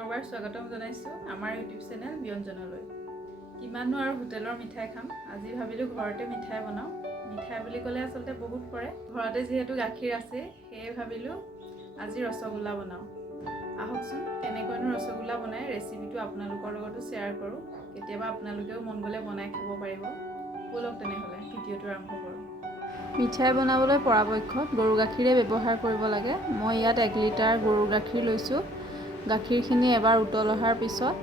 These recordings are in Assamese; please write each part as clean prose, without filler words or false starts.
পুনৰবাৰ স্বাগতম জনাইছোঁ আমাৰ ইউটিউব চেনেল ব্যঞ্জনলৈ। কিমাননো আৰু হোটেলৰ মিঠাই খাম, আজি ভাবিলোঁ ঘৰতে মিঠাই বনাওঁ। মিঠাই বুলি ক'লে আচলতে বহুত পৰে, ঘৰতে যিহেতু গাখীৰ আছে সেয়ে ভাবিলোঁ আজি ৰসগোল্লা বনাওঁ। আহকচোন কেনেকৈনো ৰসগোল্লা বনাই ৰেচিপিটো আপোনালোকৰ লগতো শ্বেয়াৰ কৰোঁ। কেতিয়াবা আপোনালোকেও মন গ'লে বনাই খাব পাৰিব। ব'লক তেনেহ'লে ভিডিঅ'টো আৰম্ভ কৰোঁ। মিঠাই বনাবলৈ পৰাপক্ষত গৰু গাখীৰে ব্যৱহাৰ কৰিব লাগে। মই ইয়াত 1 লিটাৰ গৰুৰ গাখীৰ লৈছোঁ। গাখীৰখিনি এবাৰ উতল অহাৰ পিছত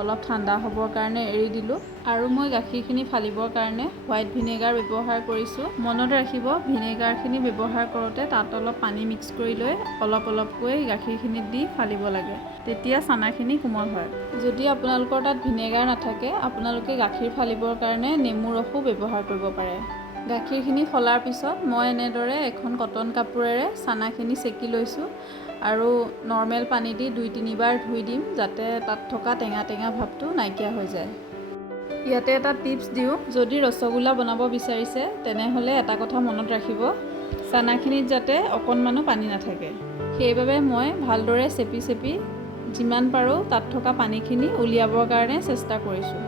অলপ ঠাণ্ডা হ'বৰ কাৰণে এৰি দিলোঁ আৰু মই গাখীৰখিনি ফালিবৰ কাৰণে হোৱাইট ভিনেগাৰ ব্যৱহাৰ কৰিছোঁ। মনত ৰাখিব, ভিনেগাৰখিনি ব্যৱহাৰ কৰোঁতে তাত অলপ পানী মিক্স কৰি লৈ অলপ অলপকৈ গাখীৰখিনিত দি ফালিব লাগে, তেতিয়া চানাখিনি কোমল হয়। যদি আপোনালোকৰ তাত ভিনেগাৰ নাথাকে আপোনালোকে গাখীৰ ফালিবৰ কাৰণে নেমু ৰসো ব্যৱহাৰ কৰিব পাৰে। গাখীৰখিনি ফলাৰ পিছত মই এনেদৰে এখন কটন কাপোৰেৰে চানাখিনি চেকি লৈছোঁ আৰু নৰ্মেল পানী দি 2-3 বাৰ ধুই দিম যাতে তাত থকা টেঙা টেঙা ভাৱটো নাইকিয়া হৈ যায়। ইয়াতে এটা টিপছ দিওঁ, যদি ৰসগোল্লা বনাব বিচাৰিছে তেনেহ'লে এটা কথা মনত ৰাখিব, চানাখিনিত যাতে অকণমানো পানী নাথাকে। সেইবাবে মই ভালদৰে চেপি চেপি যিমান পাৰোঁ তাত থকা পানীখিনি উলিয়াবৰ কাৰণে চেষ্টা কৰিছোঁ।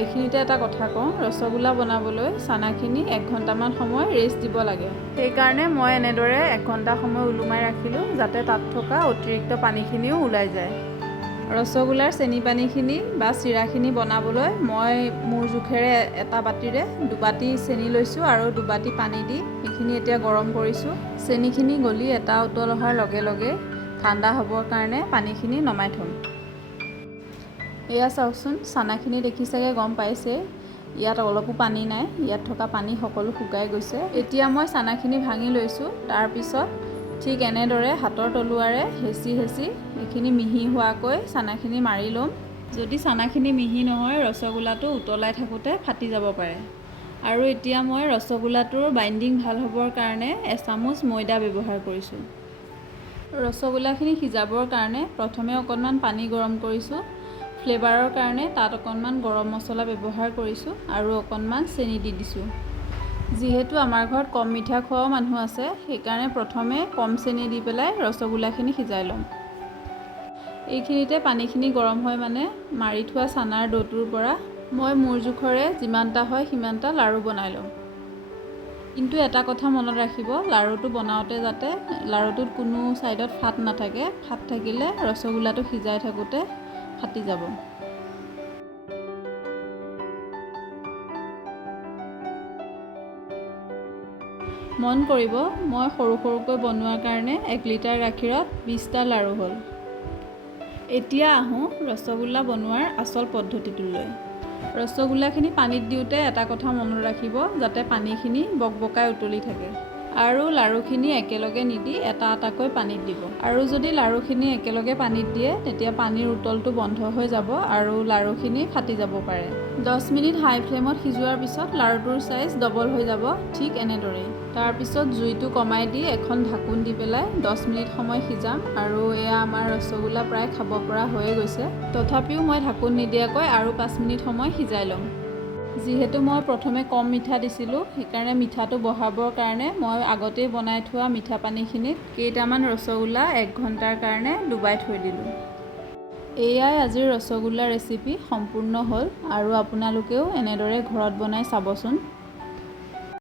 এইখিনিতে এটা কথা কওঁ, ৰসগোল্লা বনাবলৈ চানাখিনি 1 ঘণ্টামান সময় ৰেষ্ট দিব লাগে। সেইকাৰণে মই এনেদৰে 1 ঘণ্টা সময় ওলোমাই ৰাখিলোঁ যাতে তাত থকা অতিৰিক্ত পানীখিনিও ওলাই যায়। ৰসগোল্লাৰ চেনি পানীখিনি বা চিৰাখিনি বনাবলৈ মই মোৰ জোখেৰে এটা বাতিৰে 2 বাতি চেনি লৈছোঁ আৰু 2 বাতি পানী দি সেইখিনি এতিয়া গৰম কৰিছোঁ। চেনিখিনি গলি এটা উতল অহাৰ লগে লগে ঠাণ্ডা হ'বৰ কাৰণে পানীখিনি নমাই থ'ম। এয়া চাওকচোন, চানাখিনি দেখি চাগে গম পাইছে ইয়াত অলপো পানী নাই, ইয়াত থকা পানী সকলো শুকাই গৈছে। এতিয়া মই চানাখিনি ভাঙি লৈছোঁ, তাৰপিছত ঠিক এনেদৰে হাতৰ তলুৱাৰে হেঁচি হেঁচি এইখিনি মিহি হোৱাকৈ চানাখিনি মাৰি ল'ম। যদি চানাখিনি মিহি নহয় ৰসগোল্লাটো উতলাই থাকোঁতে ফাটি যাব পাৰে। আৰু এতিয়া মই ৰসগোল্লাটোৰ বাইণ্ডিং ভাল হ'বৰ কাৰণে 1 চামুচ ময়দা ব্যৱহাৰ কৰিছোঁ। ৰসগোল্লাখিনি সিজাবৰ কাৰণে প্ৰথমে অকণমান পানী গৰম কৰিছোঁ। ফ্লেভাৰৰ কাৰণে তাত অকণমান গৰম মছলা ব্যৱহাৰ কৰিছোঁ আৰু অকণমান চেনি দি দিছোঁ। যিহেতু আমাৰ ঘৰত কম মিঠা খোৱাও মানুহ আছে সেইকাৰণে প্ৰথমে কম চেনি দি পেলাই ৰসগোল্লাখিনি সিজাই ল'ম। এইখিনিতে পানীখিনি গৰম হয় মানে মাৰি থোৱা চানাৰ ডোটোৰ পৰা মই মোৰ জোখৰে যিমানটা হয় সিমানটা লাড়ু বনাই ল'ম। কিন্তু এটা কথা মনত ৰাখিব, লাড়ুটো বনাওঁতে যাতে লাড়ুটোত কোনো ছাইডত ফাট নাথাকে, ফাট থাকিলে ৰসগোল্লাটো সিজাই থাকোঁতে ফাটি যাব। মন কৰিব, মই সৰু সৰুকৈ বনোৱাৰ কাৰণে 1 লিটাৰ গাখীৰত 20টা লাড়ু হ'ল। এতিয়া আহোঁ ৰসগোল্লা বনোৱাৰ আচল পদ্ধতিটোলৈ। ৰসগোল্লাখিনি পানীত দিওঁতে এটা কথা মনত ৰাখিব যাতে পানীখিনি বকবকাই উতলি থাকে আৰু লাড়ুখিনি একেলগে নিদি এটা এটাকৈ পানীত দিব। আৰু যদি লাড়ুখিনি একেলগে পানীত দিয়ে তেতিয়া পানীৰ উতলটো বন্ধ হৈ যাব আৰু লাড়ুখিনি ফাটি যাব পাৰে। 10 মিনিট হাই ফ্লেমত সিজোৱাৰ পিছত লাড়ুটোৰ ছাইজ ডবল হৈ যাব, ঠিক এনেদৰেই। তাৰপিছত জুইটো কমাই দি এখন ঢাকোন দি পেলাই 10 মিনিট সময় সিজাম আৰু এয়া আমাৰ ৰসগোল্লা প্ৰায় খাব পৰা হৈয়ে গৈছে। তথাপিও মই ঢাকোন নিদিয়াকৈ আৰু 5 মিনিট সময় সিজাই ল'ম। যিহেতু মই প্ৰথমে কম মিঠা দিছিলোঁ সেইকাৰণে মিঠাটো বঢ়াবৰ কাৰণে মই আগতেই বনাই থোৱা মিঠা পানীখিনিত কেইটামান ৰসগোল্লা 1 ঘণ্টাৰ কাৰণে ডুবাই থৈ দিলোঁ। এয়াই আজিৰ ৰসগোল্লা ৰেচিপি সম্পূৰ্ণ হ'ল আৰু আপোনালোকেও এনেদৰে ঘৰত বনাই চাবচোন।